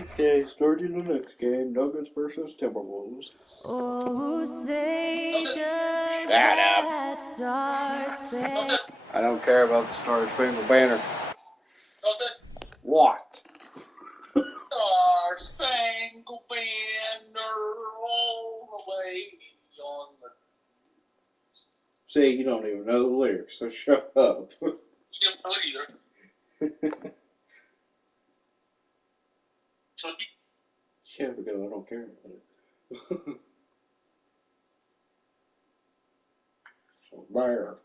Okay, starting the next game, Nuggets versus Timberwolves. Oh, say does Shut up. that star-spangled I don't care about the Star Spangled Banner. Nothing. What? Star Spangled Banner all the way on the. See, you don't even know the lyrics, so shut up. You don't know it either. So Yeah, because I don't care about it. So there.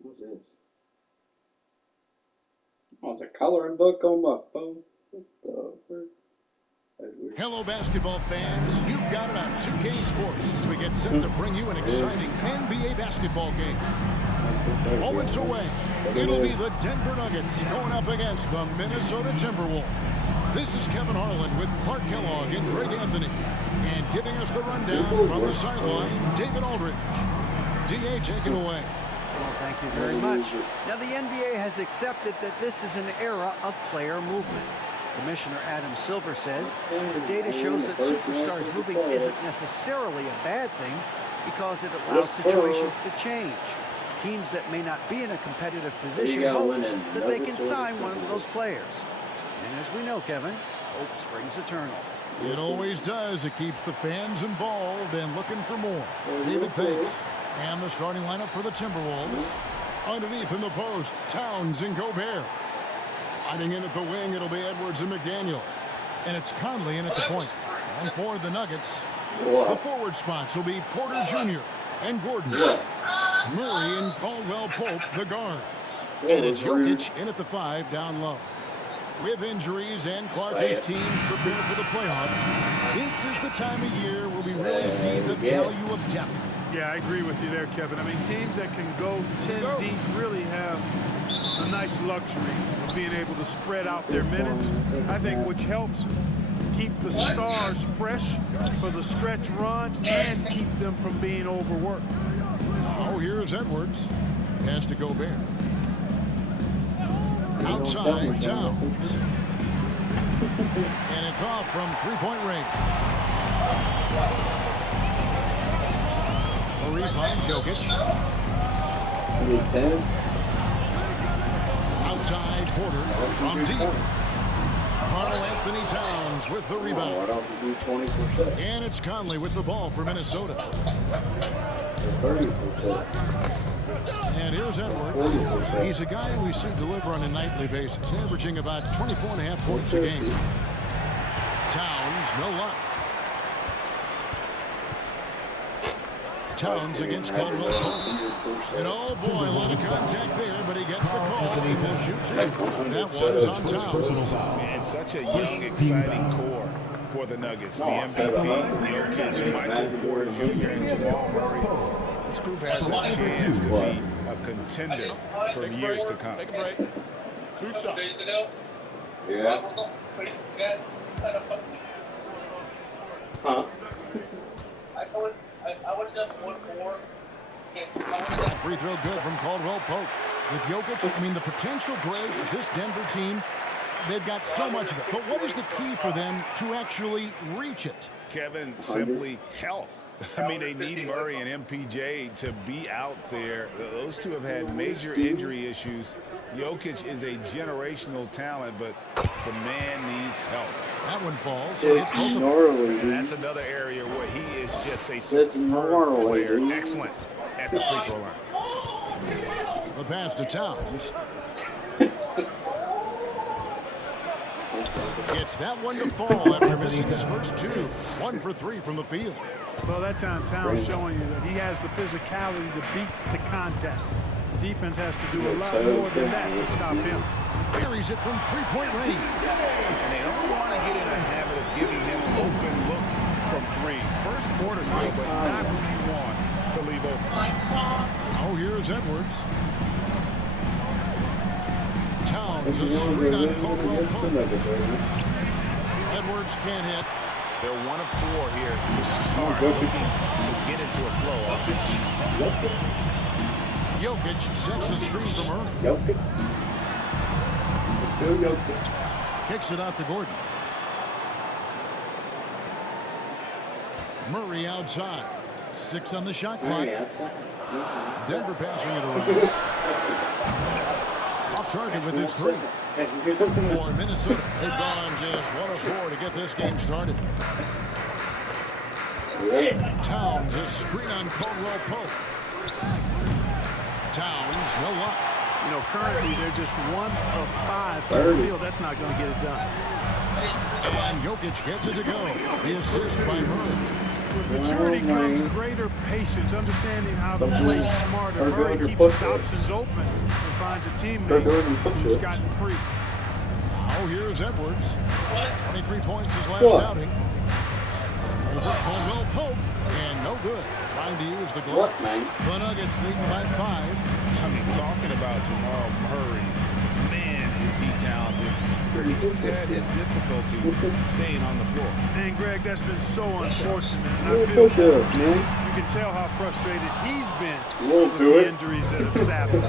What's this? Oh, the coloring book on my phone. What the frick? That's weird. Hello, basketball fans. You've got it on 2K Sports as we get set to bring you an exciting NBA basketball game. Moments away, it'll be the Denver Nuggets going up against the Minnesota Timberwolves. This is Kevin Harlan with Clark Kellogg and Greg Anthony. And giving us the rundown from the sideline, David Aldridge. D.A., take it away. Well, thank you very much. Now, the NBA has accepted that this is an era of player movement. Commissioner Adam Silver says the data shows that superstars moving isn't necessarily a bad thing because it allows situations to change. Teams that may not be in a competitive position hope that they can sign one of those players. And as we know, Kevin, hope springs eternal. It always does. It keeps the fans involved and looking for more. David, thanks. And the starting lineup for the Timberwolves. Underneath in the post, Towns and Gobert. Sliding in at the wing, it'll be Edwards and McDaniel. And it's Conley in at the point. And for the Nuggets, the forward spots will be Porter Jr. and Gordon. Murray and Caldwell Pope, the guards. And it's Jokic in at the 5 down low. With injuries and Clark's teams prepare for the playoffs, this is the time of year where we really see the value of depth. Yeah, I agree with you there, Kevin. I mean, teams that can go 10 deep really have a nice luxury of being able to spread out their minutes. I think which helps keep the stars fresh for the stretch run and keep them from being overworked. Oh, here's Edwards. Has to Gobert. Outside, Towns. And it's off from three-point range. Murray finds Jokic. Outside, Porter from deep. Karl Anthony Towns with the rebound. And it's Conley with the ball for Minnesota. 30%. And here's Edwards. He's a guy who we see deliver on a nightly basis, averaging about 24.5 points a game. Towns, no luck. Towns against Caldwell Pope. And oh boy, a lot of contact there, but he gets the call. He will shoot two. That one is on Towns. Man, such a young, exciting core for the Nuggets. The MVP, Jokic, Michael Porter Jr., and Jamal Murray. This group has a chance to be a contender for years to come. Take a break. 2 shots. days ago, Yeah. Huh? I would have done one more. Free throw good from Caldwell Pope. With Jokic, I mean, the potential, Greg, of this Denver team, they've got so much of it. But what is the key for them to actually reach it? Kevin, simply health. I mean, they need Murray and MPJ to be out there. Those two have had major injury issues. Jokic is a generational talent, but the man needs help. That one falls. So it's both of them. Gnarly. And that's another area where he is just a superb player. Excellent at the free throw line. The pass to Towns. Gets that one to fall after missing his first 2. 1 for 3 from the field. Well, that time Towns showing you that he has the physicality to beat the contact. The defense has to do a lot more than that to stop him. Buries it from three-point range. And they don't want to get in a habit of giving him open looks from 3. First quarter still, but not who you want to leave open. Oh, here's Edwards. Towns is straight on Caldwell Pope. Edwards can't hit. They're 1 of 4 here to start, looking to get into a flow offensively. Jokic sets the screen for Murray. Kicks it out to Gordon. Murray outside. 6 on the shot clock. Denver passing it around. Off target with his 3. For Minnesota, they've gone just 1 of 4 to get this game started. Towns, a screen on Caldwell Pope. Towns, no luck. You know, currently they're just 1 of 5 from the field. That's not going to get it done. And Jokic gets it to go. The assist by Murray. With maturity comes greater patience, understanding how to play smarter. Murray keeps his options open and finds a teammate who's gotten free. Now here's Edwards. 23 points his last outing. Over Caldwell Pope, and no good. Trying to use the gloves. The Nuggets leading by 5. I mean, talking about Jamal Murray, man, is he talented. He's had his difficulties staying on the floor. And Greg, that's been so unfortunate. And I feel you can tell how frustrated he's been with the injuries that have sapped him.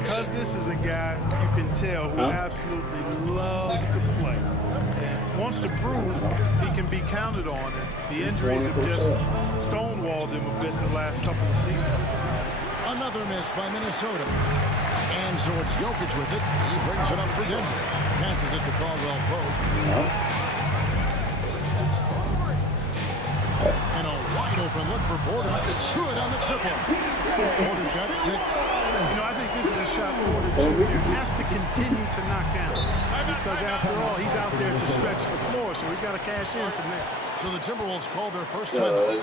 Because this is a guy you can tell who absolutely loves to play and wants to prove he can be counted on. And the injuries have just stonewalled him a bit the last couple of seasons. Another miss by Minnesota. And so it's Jokic with it. He brings it up for Denver. Passes it to Caldwell Pope. And a wide open look for Porter. Good on the triple. Porter's got 6. You know, I think this is a shot Porter Jr. has to continue to knock down. Because after all, he's out there to stretch the floor, so he's got to cash in from there. So the Timberwolves called their first timeout.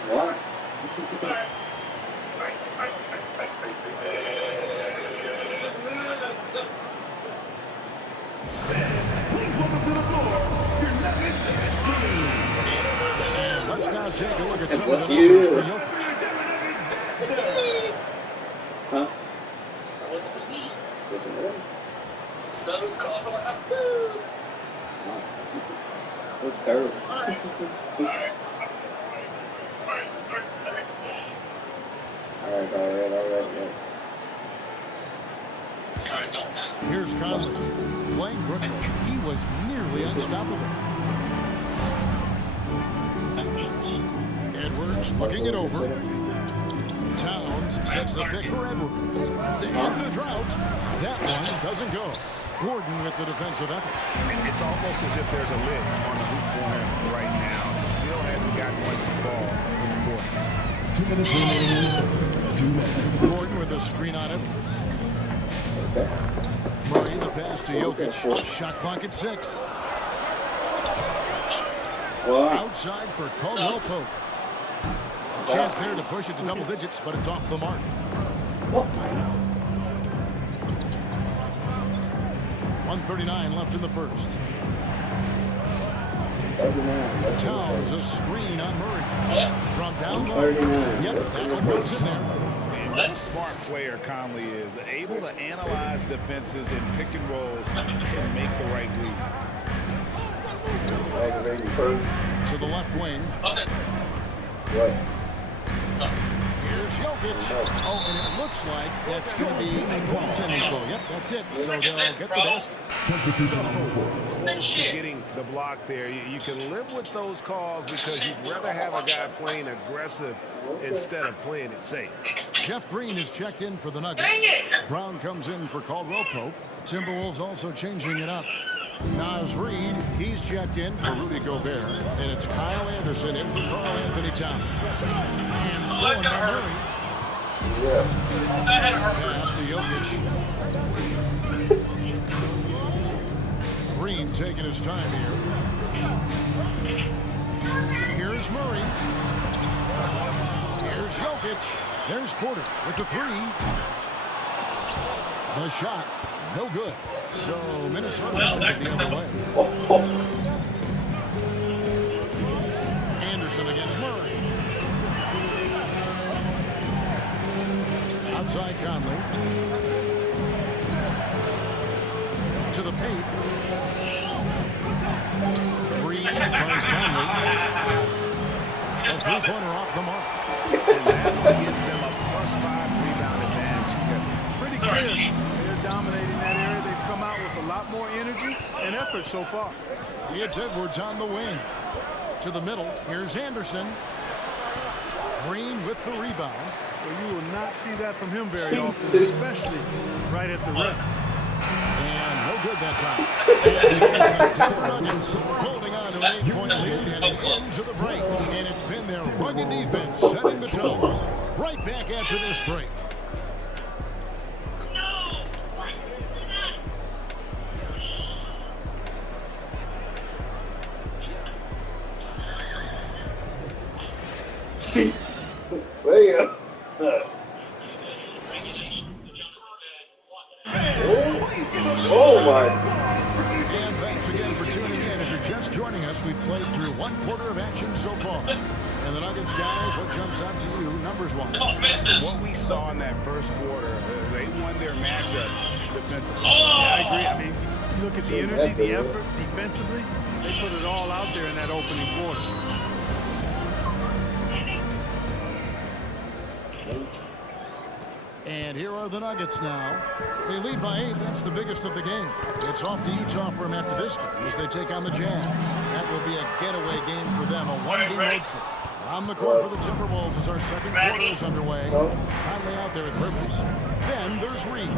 And let's now take a look at some of the numbers for Jokic. Huh? That wasn't me. Listen to him. That was coughing like a That's terrible. Alright. Here's Conley. Playing Brooklyn. He was nearly unstoppable. Edwards looking it over. Towns sets the pick for Edwards. To end the drought. That one doesn't go. Gordon with the defensive effort. It's almost as if there's a lid on the hoop for him right now. He still hasn't got one to fall in the court. 2 minutes remaining in the first. 2 minutes. Gordon with a screen on Edwards. Murray the pass to Jokic. Shot clock at 6. Outside for Caldwell Pope. A chance there to push it to double digits, but it's off the mark. 1:39 left in the first. Towns a screen on Murray. From down low. Yep, that one goes in there. And what a smart player Conley is. Able to analyze defenses in pick and rolls and make the right read. To the left wing. Here's Jokic. Oh, and it looks like that's going to be a goaltending goal. Yep, that's it. So they'll get the basket. Close to getting the block there. You can live with those calls because you'd rather have a guy playing aggressive instead of playing it safe. Jeff Green is checked in for the Nuggets. Brown comes in for Caldwell Pope. Timberwolves also changing it up. Naz Reid, he's checked in for Rudy Gobert. And it's Kyle Anderson in for Karl Anthony Towns. And stolen by Murray. Pass to Jokic. Green taking his time here. Here's Murray. Here's Jokic. There's Porter with the 3. The shot, no good. So Minnesota took it the other way. Anderson against Murray. Outside Conley. To the paint. Reed finds Conley. A 3-pointer off the mark. And that gives them a +5 rebound advantage. Pretty clear. They're dominating that area. They've come out with a lot more energy effort so far. It's Edwards on the wing. To the middle. Here's Anderson. Green with the rebound. Well, you will not see that from him very often, especially right at the rim. And no good that time. Denver Nuggets holding on to an 8-point lead and into the break. And it's been their rugged defense setting the tone. Right back after this break. There you go. Oh my. And thanks again for tuning in. If you're just joining us, we've played through one quarter of action so far. And the Nuggets guys, what jumps out to you numbers-wise? What we saw in that first quarter, they won their matchups defensively. Yeah, I agree. I mean, you look at the energy, the effort defensively, they put it all out there in that opening quarter. And here are the Nuggets now. They lead by 8. That's the biggest of the game. It's off to Utah for them after this game as they take on the Jazz. That will be a getaway game for them, a one-game road trip. On the court for the Timberwolves as our second quarter is underway. Conley out there with Rivers. Then there's Reed.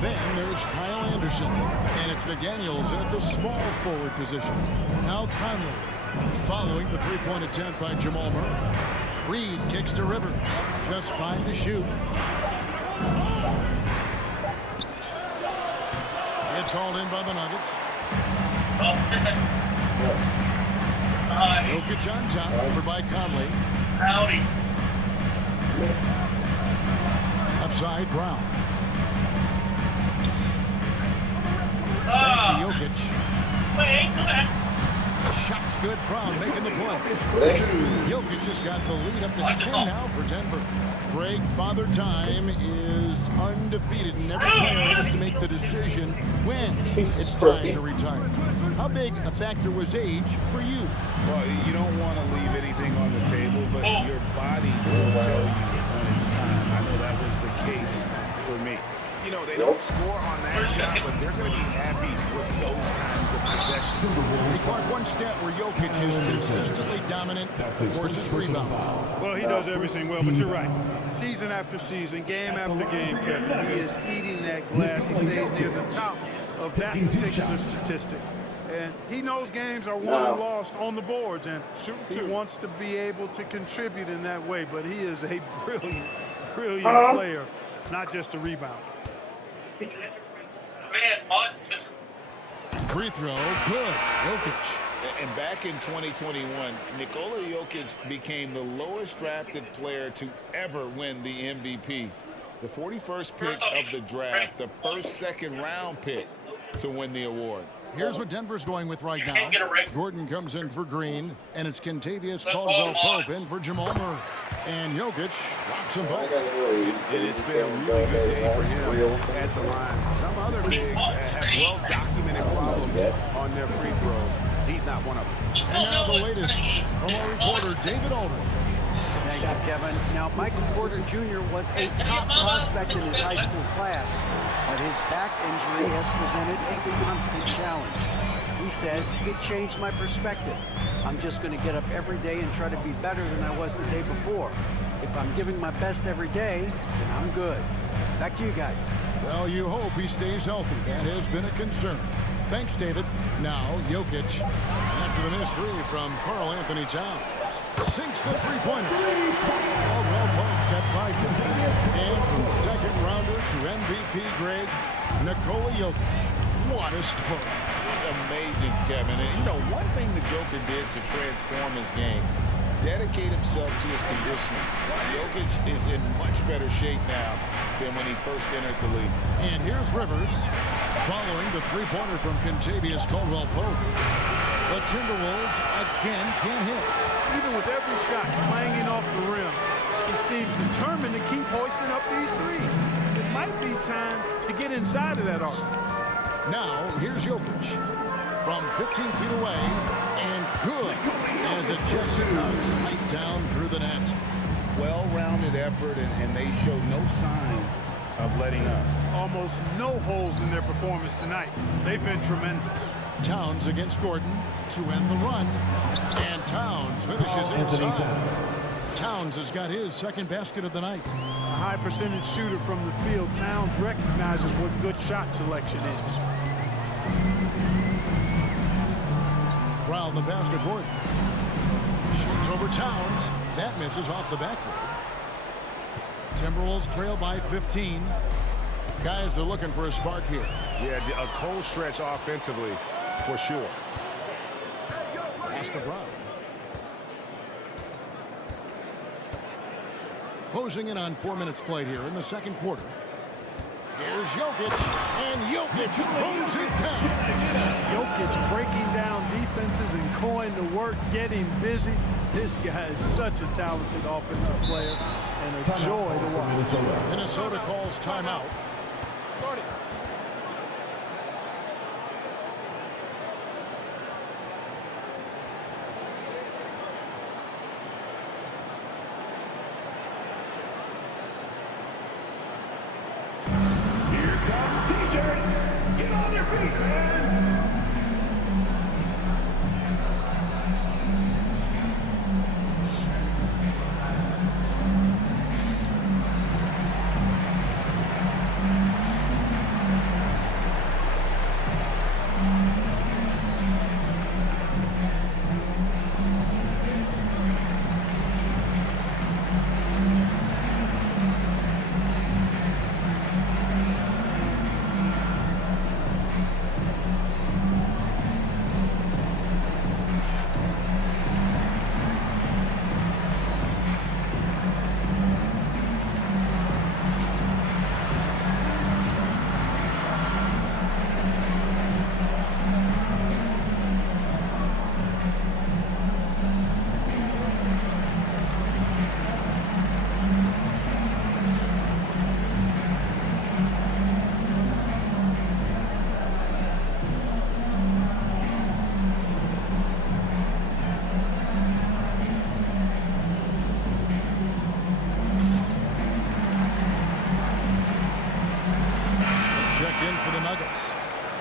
Then there's Kyle Anderson. And it's McDaniels at the small forward position. Now Conley following the three-point attempt by Jamal Murray. Reed kicks to Rivers. Just fine to shoot. It's hauled in by the Nuggets. Jokic on top, over by Conley. Howdy. Upside Brown. Back to Jokic. Wait, Shot's good. Brown making the play. Jokic just got the lead up to 10 now for Denver. Greg, Father Time is undefeated, and every player has to make the decision when it's time to retire. How big a factor was age for you? Well, you don't want to leave anything on the table, but your body will tell you when it's time. I know that was the case for me. You know, they don't score on that shot, but they're going to be happy with those kinds of possessions. One stat where Jokic is consistently dominant, forces rebound. Well, he does everything well, but you're right. Season after season, game after game, Kevin, he is eating that glass. He stays near the top of that particular statistic. And he knows games are won and lost on the boards, and he wants to be able to contribute in that way. But he is a brilliant, brilliant player, not just a rebound. Free throw, good. Jokic. And back in 2021, Nikola Jokic became the lowest drafted player to ever win the MVP. The 41st pick of the draft, the first second-round pick to win the award. Here's what Denver's going with right now. Gordon comes in for Green, and it's Kentavious Caldwell-Pope in for Jamal Murray. And Jokic locks them both. And it's been a really good day for him at the line. Some other bigs have well-documented problems on their free throws. He's not one of them. And now the latest from our reporter, David Aldridge. Thank you, Kevin. Now, Michael Porter Jr. was a top prospect in his high school class, but his back injury has presented a constant challenge. He says, it changed my perspective. I'm just going to get up every day and try to be better than I was the day before. If I'm giving my best every day, then I'm good. Back to you guys. Well, you hope he stays healthy. That has been a concern. Thanks, David. Now, Jokic, after the missed three from Karl Anthony Towns, sinks the three-pointer. Caldwell-Pope's got 5 points. And from second rounder to MVP grade, Nikola Jokic. What a story. Amazing, Kevin. And, you know, one thing the Joker did to transform his game, dedicate himself to his conditioning. Jokic is in much better shape now than when he first entered the league. And here's Rivers following the three-pointer from Kentavious Caldwell-Pope. The Timberwolves again can't hit. Even with every shot clanging off the rim, he seems determined to keep hoisting up these threes. It might be time to get inside of that arc. Now, here's Jokic from 15 feet away, and good as it just snugs right down through the net. Well-rounded effort, and they show no signs of letting up. Almost no holes in their performance tonight. They've been tremendous. Towns against Gordon to end the run. And Towns finishes inside. Towns has got his second basket of the night. A high percentage shooter from the field. Towns recognizes what good shot selection is. Round the pass to Gordon. Shoots over Towns. That misses off the backboard. Timberwolves trail by 15. Guys are looking for a spark here. Yeah, a cold stretch offensively for sure. Pass to Brown. Closing in on 4 minutes played here in the second quarter. Here's Jokic, and Jokic throws it down. Jokic breaking down defenses and going to work, getting busy. This guy is such a talented offensive player and a joy to watch. Minnesota calls timeout.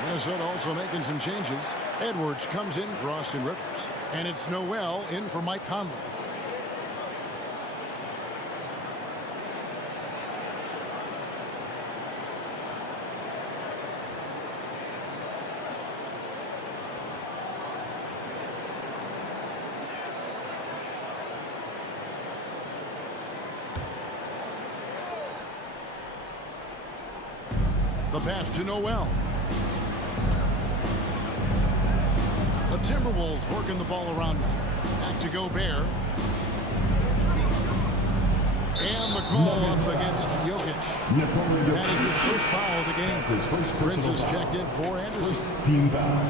Minnesota also making some changes. Edwards comes in for Austin Rivers. And it's Noel in for Mike Conley. The pass to Noel. The Timberwolves working the ball around now. Back to Gobert. And the call up against Jokic. That is his first foul of the game. Prince is checked in for Anderson. First team foul.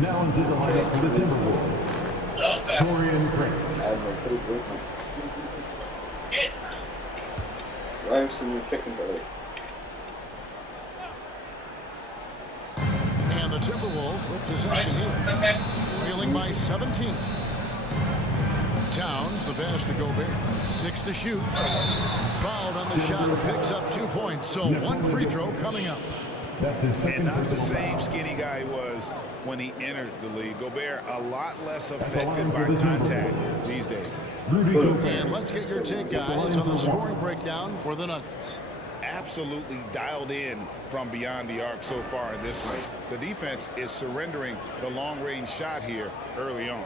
Now into the lineup for the Timberwolves. Torian Prince. Rice and chicken belly. And the Timberwolves with possession here. Trailing by 17. Towns, the pass to Gobert. 6 to shoot. Fouled on the shot, picks up 2 points. So one free throw coming up. That's his second. And not the same skinny guy he was when he entered the league. Gobert a lot less affected by contact these days. And let's get your take, guys, on the scoring breakdown for the Nuggets. Absolutely dialed in from beyond the arc so far in this one. The defense is surrendering the long-range shot here early on.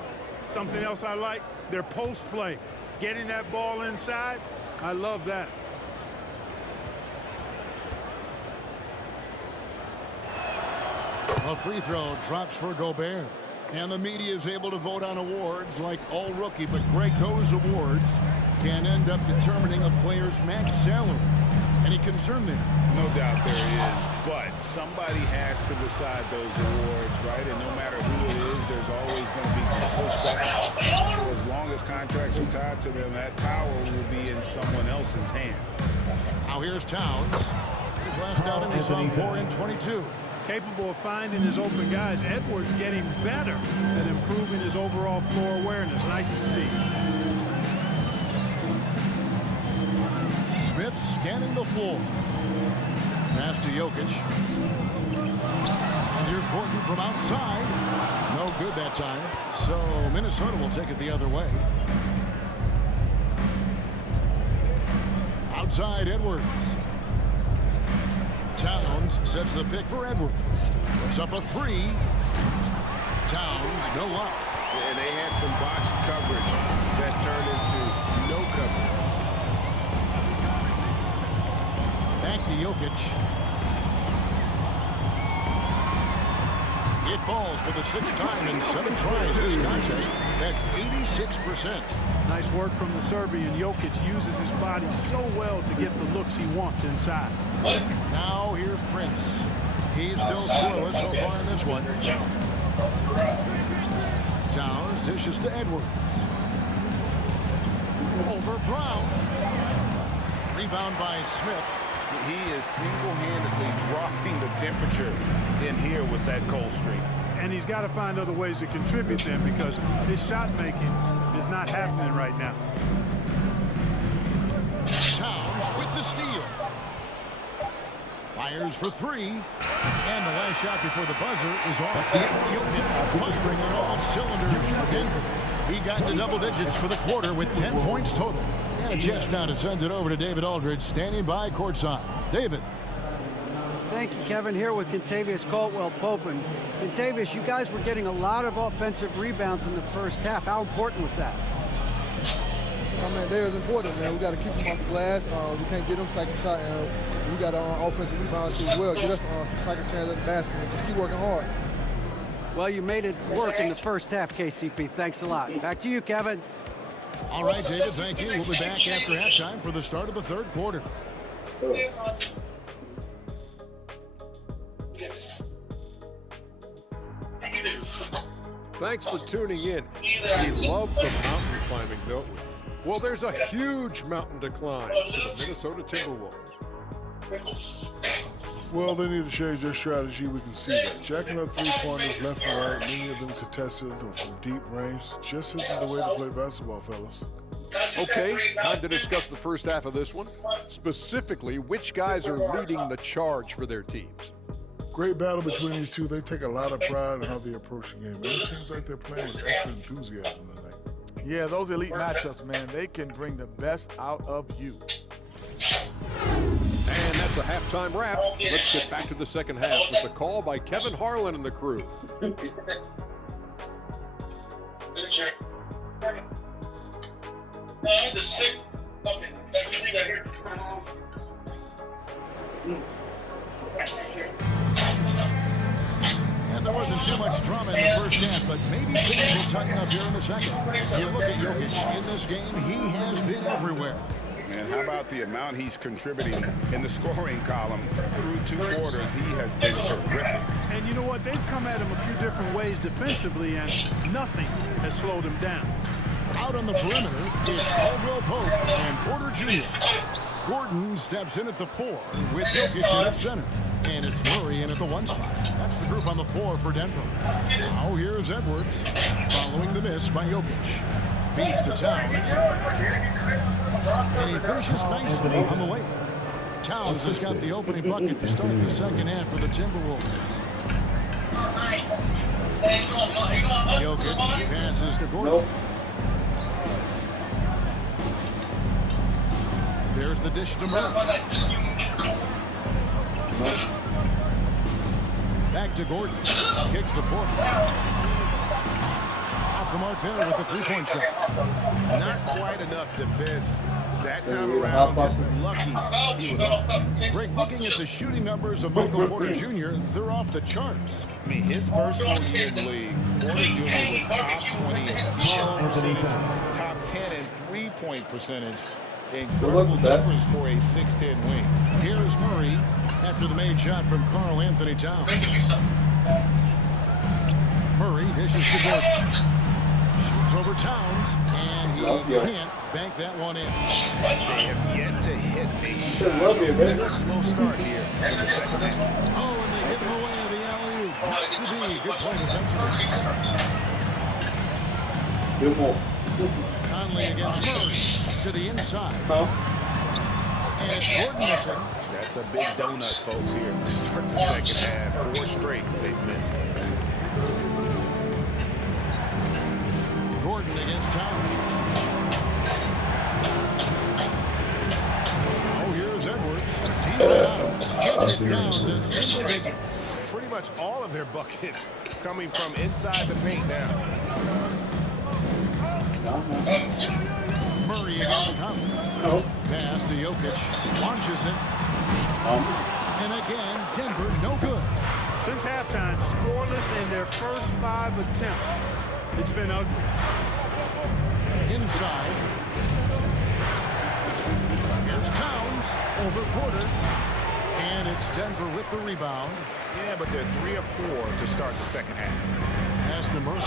Something else I like, their post play. Getting that ball inside, I love that. A free throw drops for Gobert. And the media is able to vote on awards like All-Rookie. But, Greg, those awards can end up determining a player's max salary. Any concern there? No doubt there is, but somebody has to decide those awards, right? And no matter who it is, there's always going to be some pushback. So as long as contracts are tied to them, that power will be in someone else's hands. Now here's Towns. His last outing, he saw 4 in 22. Capable of finding his open guys. Edwards getting better at improving his overall floor awareness. Nice to see. Smith scanning the floor. Pass to Jokic. And here's Gordon from outside. No good that time. So Minnesota will take it the other way. Outside Edwards. Towns sets the pick for Edwards. Puts up a three. Towns, no luck. And they had some botched coverage that turned into no coverage. Back to Jokic. It falls for the 6th time in 7 tries this contest. That's 86%. Nice work from the Serbian. Jokic uses his body so well to get the looks he wants inside. Now here's Prince. He's still scoreless so far in this one. Towns dishes to Edwards. Over Brown. Rebound by Smith. He is single-handedly dropping the temperature in here with that cold streak. And he's got to find other ways to contribute them because his shot making is not happening right now. Towns with the steal. Fires for 3. And the last shot before the buzzer is off. Jokic firing on all cylinders for Denver. He got into double digits for the quarter with 10 points total. And a chance now to send it over to David Aldridge, standing by courtside. David. Thank you, Kevin. Here with Kentavious Caldwell-Pope. And Kentavious, you guys were getting a lot of offensive rebounds in the first half. How important was that? Oh, man, they was important, man. We got to keep them off the glass. We can't get them second shot. And we got offensive rebounds as well. Get us some second chance at the basket. And just keep working hard. Well, you made it work in the first half, KCP. Thanks a lot. Back to you, Kevin. All right, David, thank you. We'll be back after halftime for the start of the 3rd quarter. Thanks for tuning in. We love the mountain climbing, don't we? Well, there's a huge mountain to climb for the Minnesota Timberwolves. Well, they need to change their strategy. We can see that. Jacking up 3-pointers left and right, many of them contested or from deep range. Just isn't the way to play basketball, fellas. Okay, time to discuss the first half of this one. Specifically, which guys are leading the charge for their teams? Great battle between these two. They take a lot of pride in how they approach the game. It seems like they're playing with extra enthusiasm tonight. Yeah, those elite matchups, man, they can bring the best out of you. And that's a halftime wrap. Let's get back to the second half with the call by Kevin Harlan and the crew. And there wasn't too much drama in the first half, but maybe things will tighten up here in the second. You look at Jokic in this game, he has been everywhere. And how about the amount he's contributing in the scoring column through 2 quarters? He has been terrific. And you know what? They've come at him a few different ways defensively, and nothing has slowed him down. Out on the perimeter, it's Caldwell-Pope and Porter Jr. Gordon steps in at the 4 with Jokic in at center. And it's Murray in at the 1 spot. That's the group on the floor for Denver. Now here's Edwards, following the miss by Jokic. Feeds to Towns. And he finishes nicely from the lane. Towns has got the opening bucket to start the second half for the Timberwolves. Jokic passes to Gordon. There's the dish to Murray. Back to Gordon. Kicks to Porter. Off the mark there with the 3-point shot. Not quite enough defense that time around. Just lucky he was off. Greg, looking at the shooting numbers of Michael Porter Jr., they're off the charts. I mean, his first 4 years in the league, Porter Jr. was top 20 in field percentage, top 10 in 3-point percentage. Incredible numbers for a 6'10" wing. Here's Murray after the made shot from Karl Anthony Towns. Murray dishes to Gordon. Shoots over Towns, and he can't bank that one in. They have yet to hit a slow start here in the second half. Oh, and they get in the way of the alley-oop. Not to be. Good play defensively. Conley against Murray to the inside. And it's Gordon missing. That's a big donut, folks, here to start the second half. 4 straight they've missed. Gordon against Towns. Oh, here's Edwards. Team bottom. Gets it down to single digits. Pretty much all of their buckets coming from inside the paint now. Murray against Conley. Pass to Jokic. Launches it. And again, Denver no good. Since halftime, scoreless in their first 5 attempts. It's been ugly. Inside. Here's Towns over Porter. And it's Denver with the rebound. Yeah, but they're 3 of 4 to start the second half. Pass to Murray.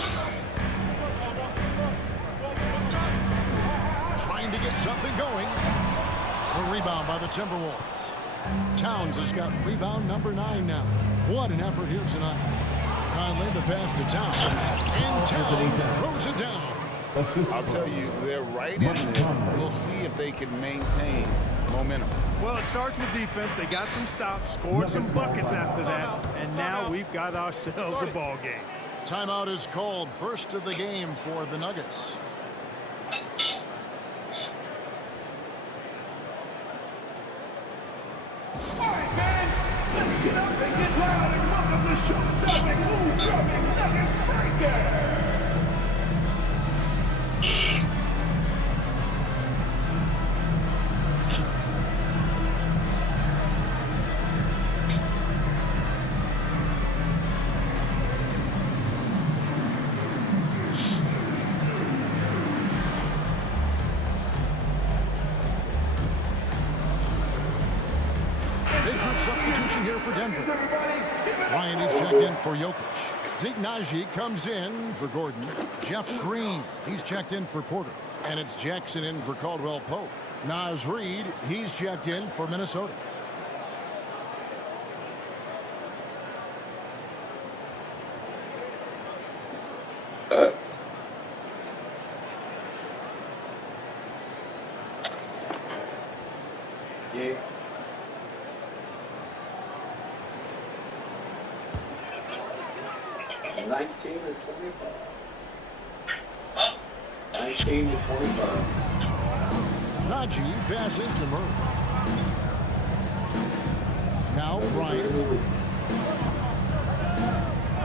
Trying to get something going. A rebound by the Timberwolves. Towns has got rebound number 9 now. What an effort here tonight. Conley the pass to Towns. And Towns throws it down. I'll tell you, they're right in this. We'll see if they can maintain momentum. Well, it starts with defense. They got some stops, scored some buckets after that, and now we've got ourselves a ball game. Timeout is called. First of the game for the Nuggets. All right, fans, let's get up and get loud and welcome the show-stopping, move-drumming Nugget Breaker! Substitution here for Denver. Ryan is checked in for Jokic. Zeke Naji comes in for Gordon. Jeff Green, he's checked in for Porter. And it's Jackson in for Caldwell Pope. Naz Reid, he's checked in for Minnesota. Yeah. 19 or 25. 19 to 25. Naji passes to Murray. Now Bryant.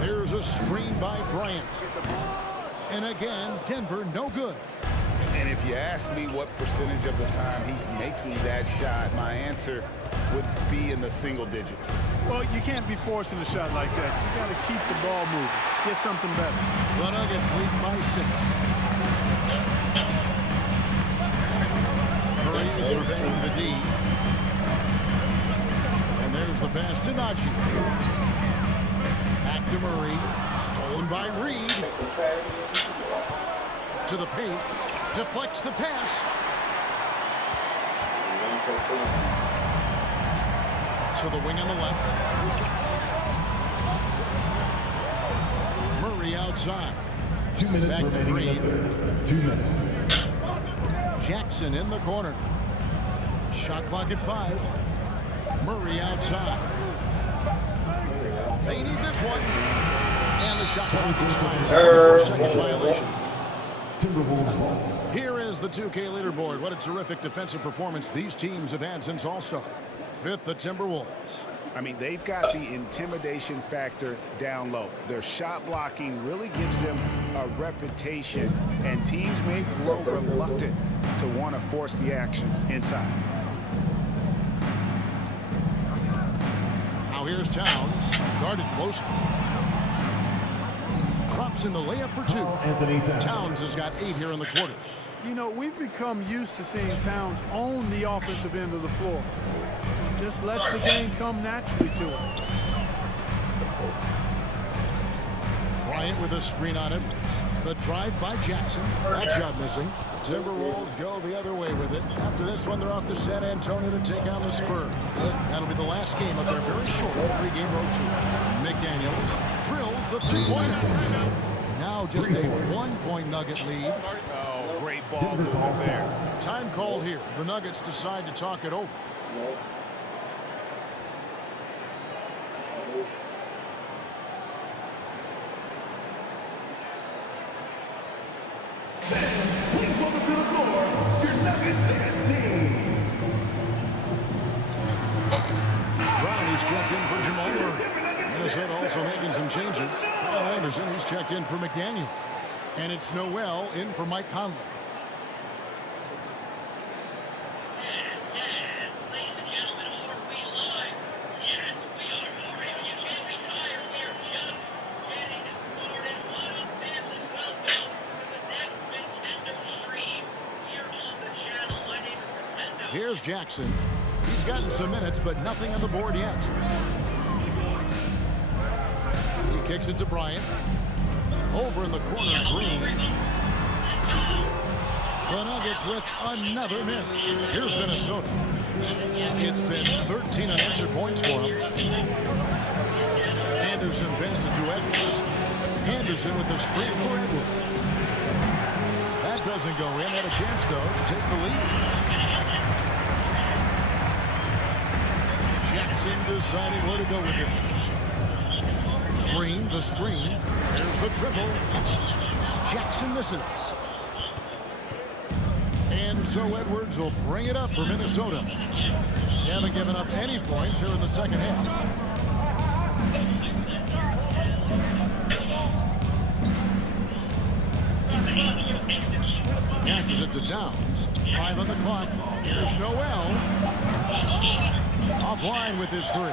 There's a screen by Bryant. And again, Denver no good. And if you ask me what percentage of the time he's making that shot, my answer would be in the single digits. Well, you can't be forcing a shot like that. You got to keep the ball moving. Get something better. The Nuggets lead by 6. Murray surveying the D. And there's the pass to Naji. Back to Murray. Stolen by Reid. To the paint. Deflects the pass. To the wing on the left. Murray outside. 2 minutes Back to remaining in the Reid. third. 2 minutes. Jackson in the corner. Shot clock at 5. Murray outside. They need this one. And the shot clock expires. 24-second violation. Timberwolves ball. Here is the 2K leaderboard. What a terrific defensive performance these teams have had since All-Star. 5th, the Timberwolves. I mean, they've got the intimidation factor down low. Their shot blocking really gives them a reputation, and teams may grow reluctant to want to force the action inside. Now here's Towns, guarded closely. Drops in the layup for 2. Anthony Towns has got 8 here in the quarter. You know, we've become used to seeing Towns own the offensive end of the floor. Just lets the game come naturally to him. Bryant with a screen on Edwards. The drive by Jackson. That shot missing. The Timberwolves go the other way with it. After this one, they're off to San Antonio to take on the Spurs. That'll be the last game of their very short 3-game road tour. McDaniels drills the 3-pointer. Now just a 1-point Nugget lead. Oh, great ball movement there. Time called here. The Nuggets decide to talk it over. Please welcome to the floor your Nuggets dance team. Brown, he's checked in for Jamal Murray. Minnesota also making some changes. Kyle Anderson, he's checked in for McDaniel. And it's Noel in for Mike Conley. Here's Jackson. He's gotten some minutes, but nothing on the board yet. He kicks it to Bryant. Over in the corner, Green. The Nuggets with another miss. Here's Minnesota. It's been 13 unanswered points for him. Anderson passes it to Edwards. Anderson with the screen for Edwards. That doesn't go in. Had a chance, though, to take the lead. Jackson deciding where to go with it. Green, the screen. There's the triple. Jackson misses. And so Edwards will bring it up for Minnesota. They haven't given up any points here in the second half. Passes it to Towns. 5 on the clock. Here's Noel. Offline with his three. We're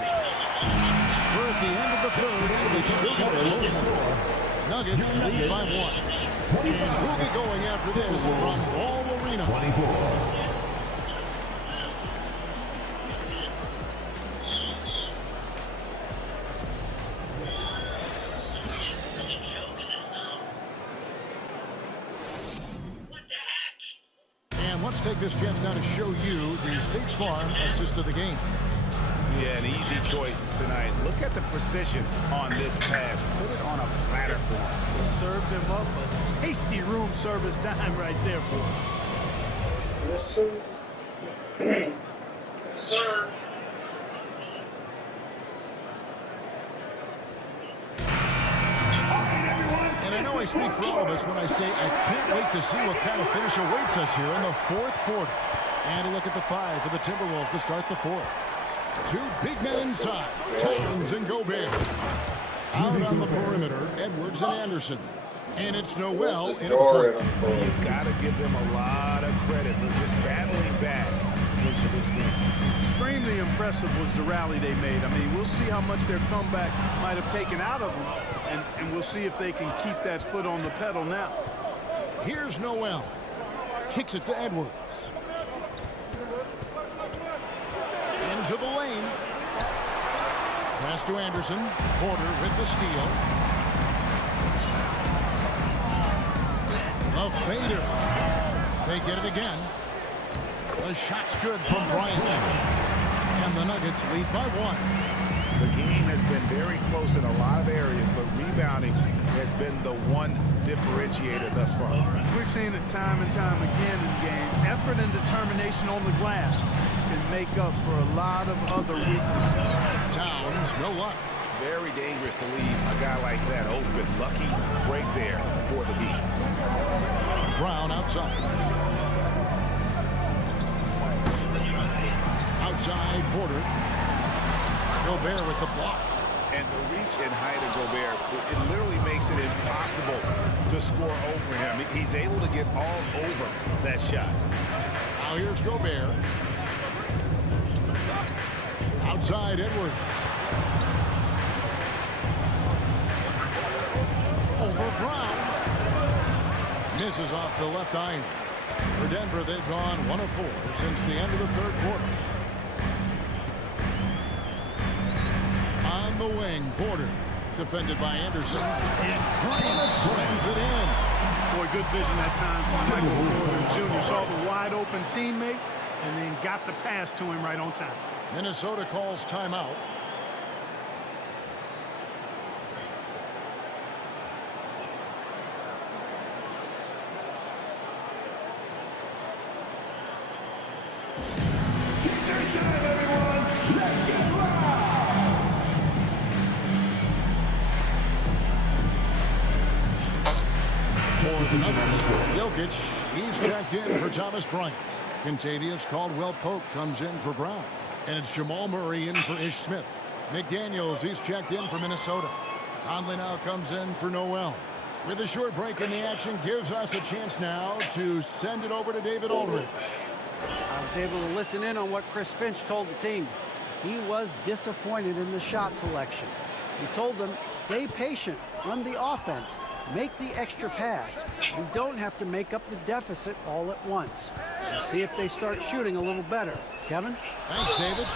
at the end of the third, and we've still got a close one. Nuggets lead by 1. We'll be going after this from Ball Arena. 24. Let's take this chance now to show you the State Farm assist of the game. Yeah, an easy choice tonight. Look at the precision on this pass. Put it on a platter for him. Served him up a tasty room service dime right there for him. Yes, sir. Yes, sir. And I know I speak for all of us when I say I can't wait to see what kind of finish awaits us here in the fourth quarter. And a look at the 5 for the Timberwolves to start the fourth. 2 big men inside, Towns and Gobert. Out on the perimeter, Edwards and Anderson. And it's Noel in at the point. You've got to give them a lot of credit for just battling back into this game. Extremely impressive was the rally they made. I mean, we'll see how much their comeback might have taken out of them, and we'll see if they can keep that foot on the pedal now. Here's Noel. Kicks it to Edwards. Into the lane. Pass to Anderson. Porter with the steal. A fader. They get it again. The shot's good from Bryant. And the Nuggets lead by 1. The game has been very close in a lot of areas, but rebounding has been the one differentiator thus far. We've seen it time and time again in games. Effort and determination on the glass can make up for a lot of other weaknesses. Towns, no luck. Very dangerous to leave a guy like that open. Lucky break there for the beat. Brown outside. Outside, Porter. Gobert with the block. And the reach and height of Gobert, it literally makes it impossible to score over him. He's able to get all over that shot. Now here's Gobert. Outside, Edwards. Over Brown. Misses off the left iron. For Denver, they've gone 1 of 4 since the end of the third quarter. On the wing, Porter. Defended by Anderson. And Bryant slams it in. Boy, good vision that time from Michael Porter Jr. Saw the wide open teammate and then got the pass to him right on time. Minnesota calls timeout. with the Nuggets. Jokic, he's checked in for Thomas Bryant. Contavious Caldwell-Pope comes in for Brown. And it's Jamal Murray in for Ish Smith. McDaniels, he's checked in for Minnesota. Conley now comes in for Noel. With a short break in the action, gives us a chance now to send it over to David Aldridge. I was able to listen in on what Chris Finch told the team. He was disappointed in the shot selection. He told them, stay patient, run the offense, make the extra pass. We don't have to make up the deficit all at once. We'll see if they start shooting a little better. Kevin? Thanks, David.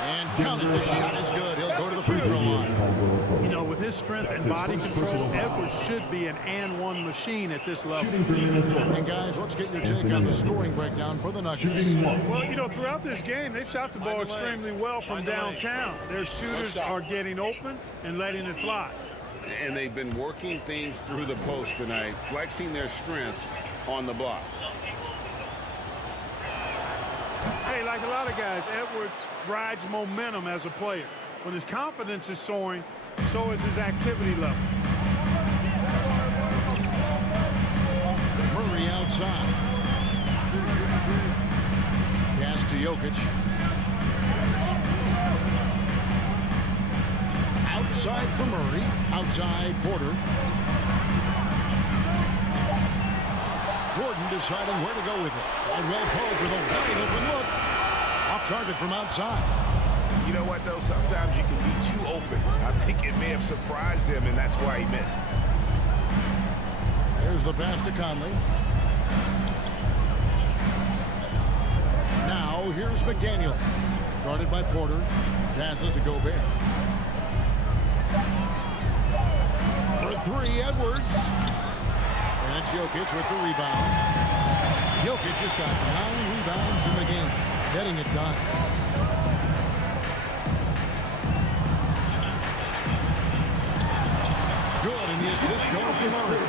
And counted. This shot is good. He'll go to the free throw line. You know, with his strength and body control, Edwards should be an and-one machine at this level. And guys, let's get your take on the scoring breakdown for the Nuggets. Well, you know, throughout this game, they've shot the ball extremely well from downtown. Their shooters are getting open and letting it fly. And they've been working things through the post tonight, flexing their strength on the block. Hey, like a lot of guys, Edwards rides momentum as a player. When his confidence is soaring, so is his activity level. Murray outside. Pass to Jokic. Outside for Murray. Outside Porter. Gordon deciding where to go with it. Caldwell-Pope with a wide open look. Off target from outside. You know what, though? Sometimes you can be too open. I think it may have surprised him, and that's why he missed. There's the pass to Conley. Now, here's McDaniels. Guarded by Porter. Passes to Gobert. For three, Edwards. And it's Jokic with the rebound. Jokic has got 9 rebounds in the game, getting it done. Good, and the assist goes to Murray.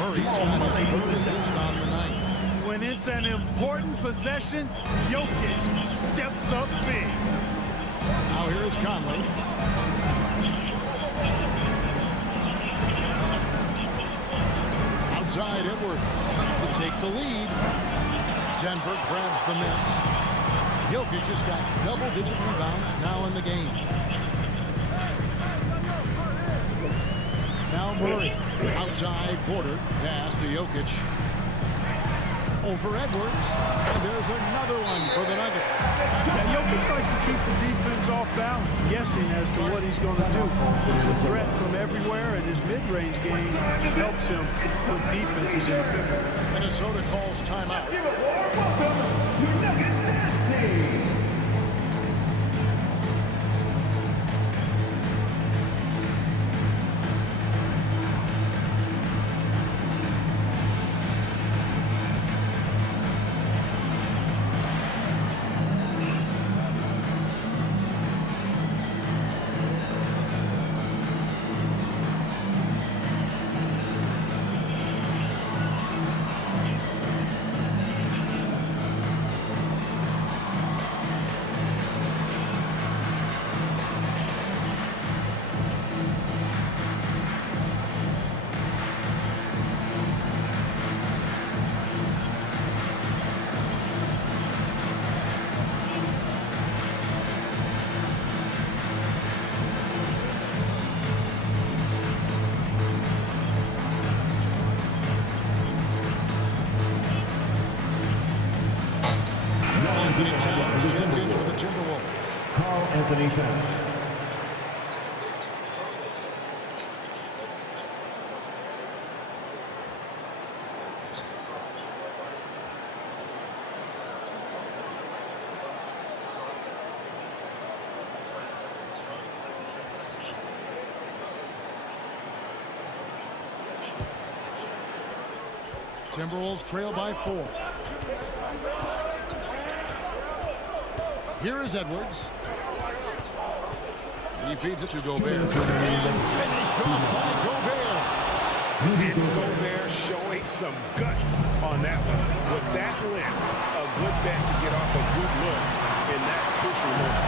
Murray's got his 3rd assist on the night. When it's an important possession, Jokic steps up big. Now here's Conley. Outside Edwards to take the lead. Denver grabs the miss. Jokic has got double-digit rebounds now in the game. Now Murray. Outside Porter. Pass to Jokic. Over Edwards. And there's another one for the Nuggets. Yeah, Jokic likes to keep the defense off balance, guessing as to what he's going to do. There's a threat from everywhere, and his mid-range game helps him put defenses in the picture. Minnesota calls timeout. Anthony Towns checked in for the Timberwolves. Carl Anthony Towns. Timberwolves trail by 4. Here is Edwards. He feeds it to Gobert. And finished off by Gobert. It's Gobert showing some guts on that one. With that length, a good bet to get off a good look in that crucial moment.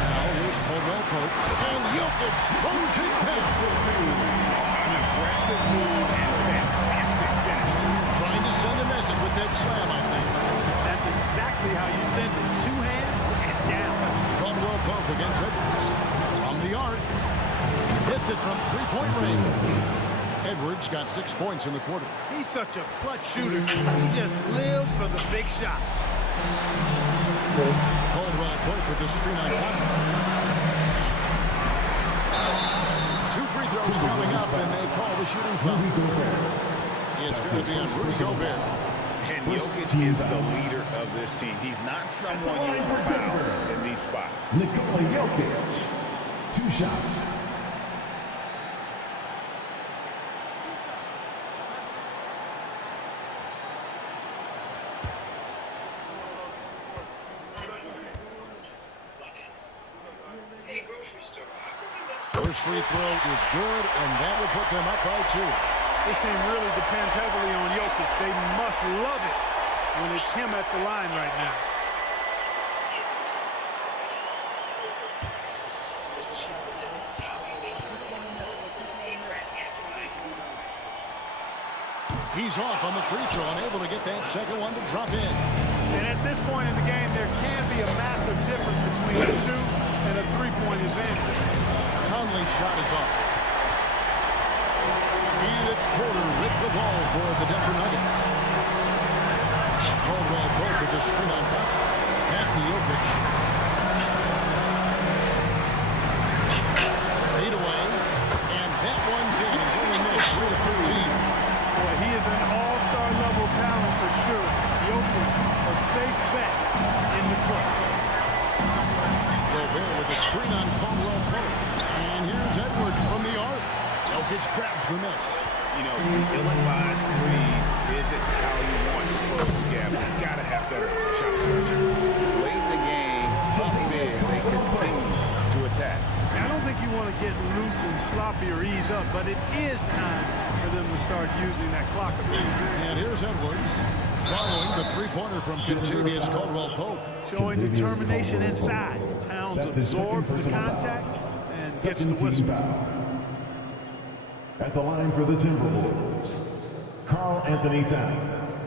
Now here's Caldwell-Pope. And Jokic throws it down. An aggressive move and fantastic Trying to send a message with that slam, I think. That's exactly how you send it. 2 hands and down. Caldwell Pope against Edwards. From the arc. Hits it from 3-point range. Edwards got 6 points in the quarter. He's such a clutch shooter. He just lives for the big shot. Caldwell Pope with the screen on top. 2 free throws coming up, and they call the shooting foul. It's going to be on Rudy Gobert. And Jokic is the leader of this team. He's not someone you want to foul in these spots. Nikola Jokic, 2 shots. First free throw is good, and that will put them up by 2. This team really depends heavily on Jokic. They must love it when it's him at the line right now. He's off on the free throw, unable to get that second one to drop in. And at this point in the game, there can be a massive difference between a 2 and a 3-point advantage. Conley's shot is off. And it's Porter with the ball for the Denver Nuggets. Caldwell Pope with the screen on top. Back to Jokic. Fade away. And that one's in. He's only missed 3 of 13. Boy, he is an all-star level talent for sure. Jokic, a safe bet in the clutch. Gobert with the screen on Caldwell Pope. And here's Edwards from the arc. Jokic grabs the miss. You know, ill-advised threes isn't how you want to close the gap. You've got to have better shot selection. Late in the game, up big, they continue to attack. I don't think you want to get loose and sloppy or ease up, but it is time for them to start using that clock. And here's Edwards following the 3-pointer from Kentavious Caldwell Pope. Showing determination inside. Towns absorbs the contact and gets the whistle. At the line for the Timberwolves, Karl Anthony Towns.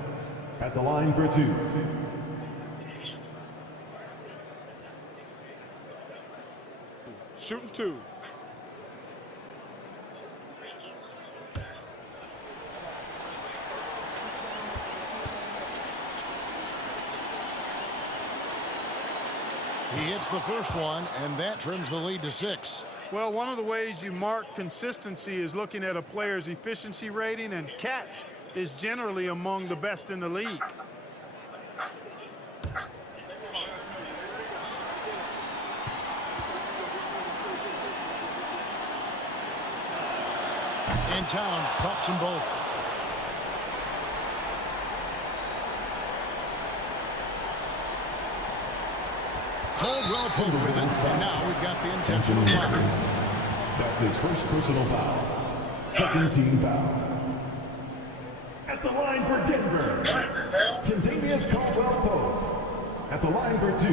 At the line for 2. Shooting 2. He hits the first one, and that trims the lead to 6. Well, one of the ways you mark consistency is looking at a player's efficiency rating, and catch is generally among the best in the league. And Towns drops them both. Caldwell Pope with it, and now we've got the intentional foul. That's his first personal foul. Second team foul. At the line for Denver, Kentavious Caldwell Pope. At the line for 2.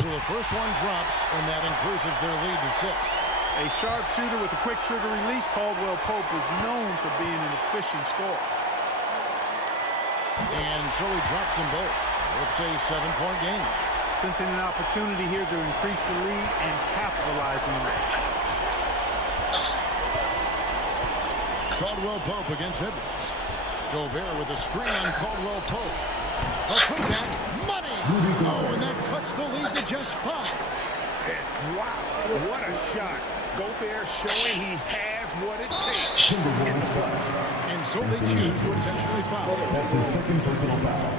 So the first one drops, and that increases their lead to 6. A sharp shooter with a quick trigger release, Caldwell Pope is known for being an efficient scorer. And so he drops them both. It's a 7-point game. Sensing an opportunity here to increase the lead and capitalizing on it. Caldwell Pope against Edwards. Gobert with a screen on Caldwell Pope. A putback, money! Oh, and that cuts the lead to just 5. Wow, what a shot. Gobert showing he has what it takes. And so they choose to intentionally foul. That's his second personal foul.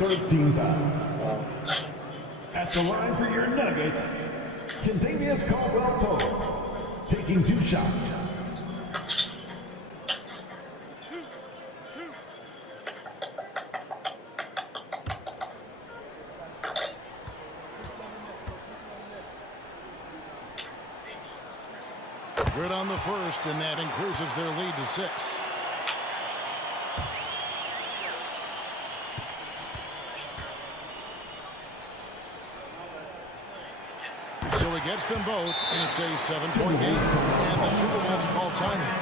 13 foul. At the line for your Nuggets, Kentavious Caldwell Pope, taking 2 shots. Good on the first, and that increases their lead to 6. So he gets them both, and it's a 7-point game. And the Timberwolves call timeout.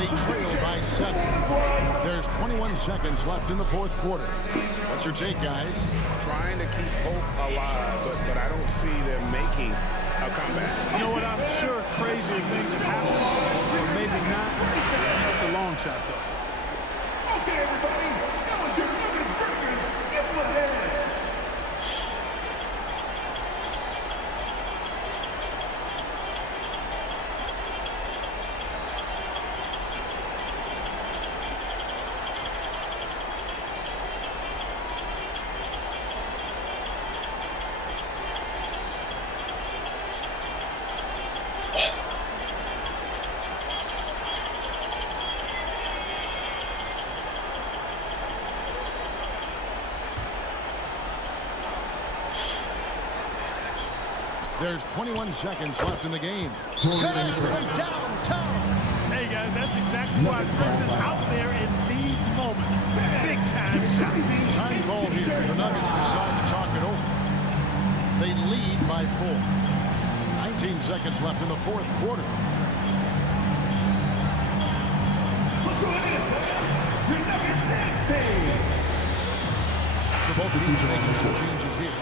They trail by 7. There's 21 seconds left in the fourth quarter. What's your take, guys? Trying to keep hope alive, but I don't see them making a comeback. You know what? I'm sure crazier things have happened, or maybe not. That's a long shot, though. Okay, everybody, that was your Nuggets Breakers. Give them a hand. There's 21 seconds left in the game. Cutting from downtown. Hey, guys, that's exactly why Prince is out there in these moments. Big-time shot. Time call here. The Nuggets decide to talk it over. They lead by 4. 19 seconds left in the fourth quarter. So both teams are making some changes here.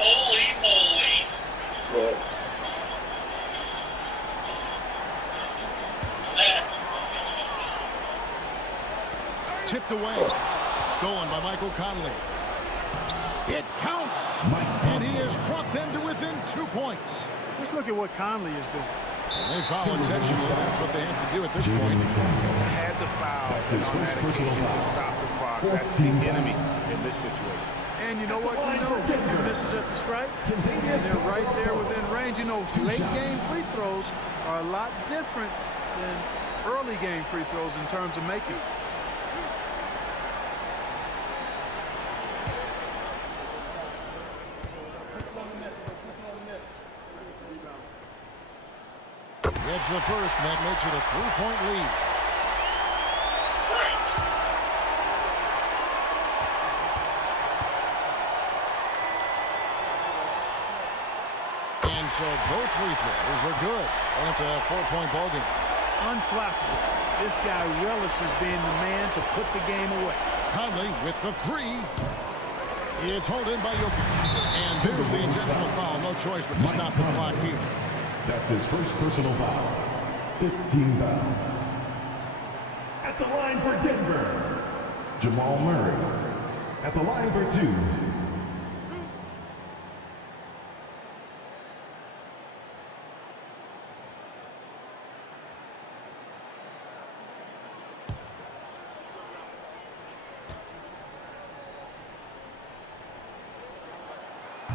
Holy moly. What? Tipped away. Stolen by Michael Conley. It counts. And he has brought them to within 2 points. Let's look at what Conley is doing. They foul intentionally. That's what they have to do at this point. Had to foul on that occasion to stop the clock. That's the enemy in this situation. And you know what? You know, if he misses at the stripe, and they're right there within range. You know, late game free throws are a lot different than early game free throws in terms of making. Gets the first, and that makes it a 3-point lead. And so both free throws are good. And it's a 4-point ball game. Unflappable. This guy relishes being the man to put the game away. Conley with the 3. It's held in by Jokic. And there's the intentional foul. No choice but to stop the clock here. That's his first personal foul. 15 foul. At the line for Denver, Jamal Murray. At the line for 2.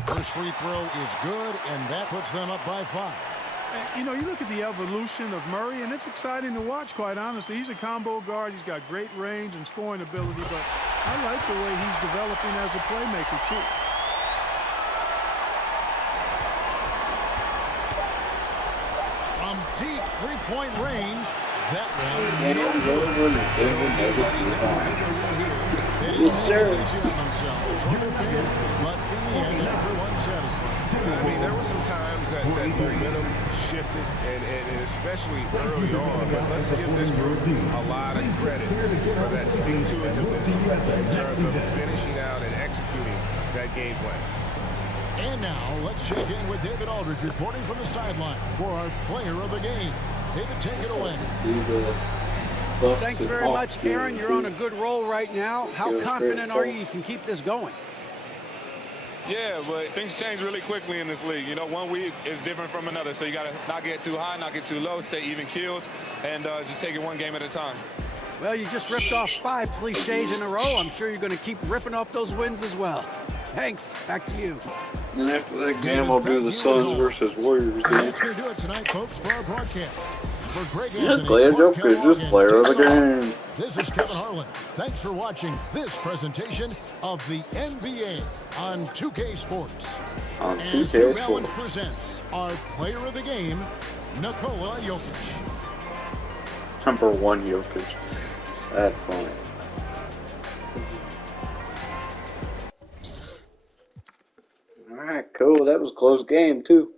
First free throw is good, and that puts them up by 5. You know, you look at the evolution of Murray, and it's exciting to watch, quite honestly. He's a combo guard. He's got great range and scoring ability, but I like the way he's developing as a playmaker, too. From deep 3-point range, that one. Yes, sir. But in the end, everyone's satisfied. I mean, there were some times that momentum shifted, and especially early on. But let's give this group a lot of credit for that stick-to-itiveness in terms of finishing out and executing that game plan. And now, let's check in with David Aldridge reporting from the sideline for our player of the game. David, take it away. Thanks very much, Aaron. You're on a good roll right now. How confident are you can keep this going? Yeah, but things change really quickly in this league. You know, one week is different from another, so you got to not get too high, not get too low, stay even-keeled, and just take it one game at a time. Well, you just ripped off 5 cliches in a row. I'm sure you're going to keep ripping off those wins as well. Thanks. Back to you. And after that game, I'll do the Suns versus Warriors. That's going to do it tonight, folks, for our broadcast. For Greg Just play a Joker, just player of the game. This is Kevin Harlan. Thanks for watching this presentation of the NBA on 2K Sports. On As 2K New Sports. Balance presents our player of the game, Nikola Jokic. Number 1 Jokic. That's funny. Alright, cool. That was a close game, too.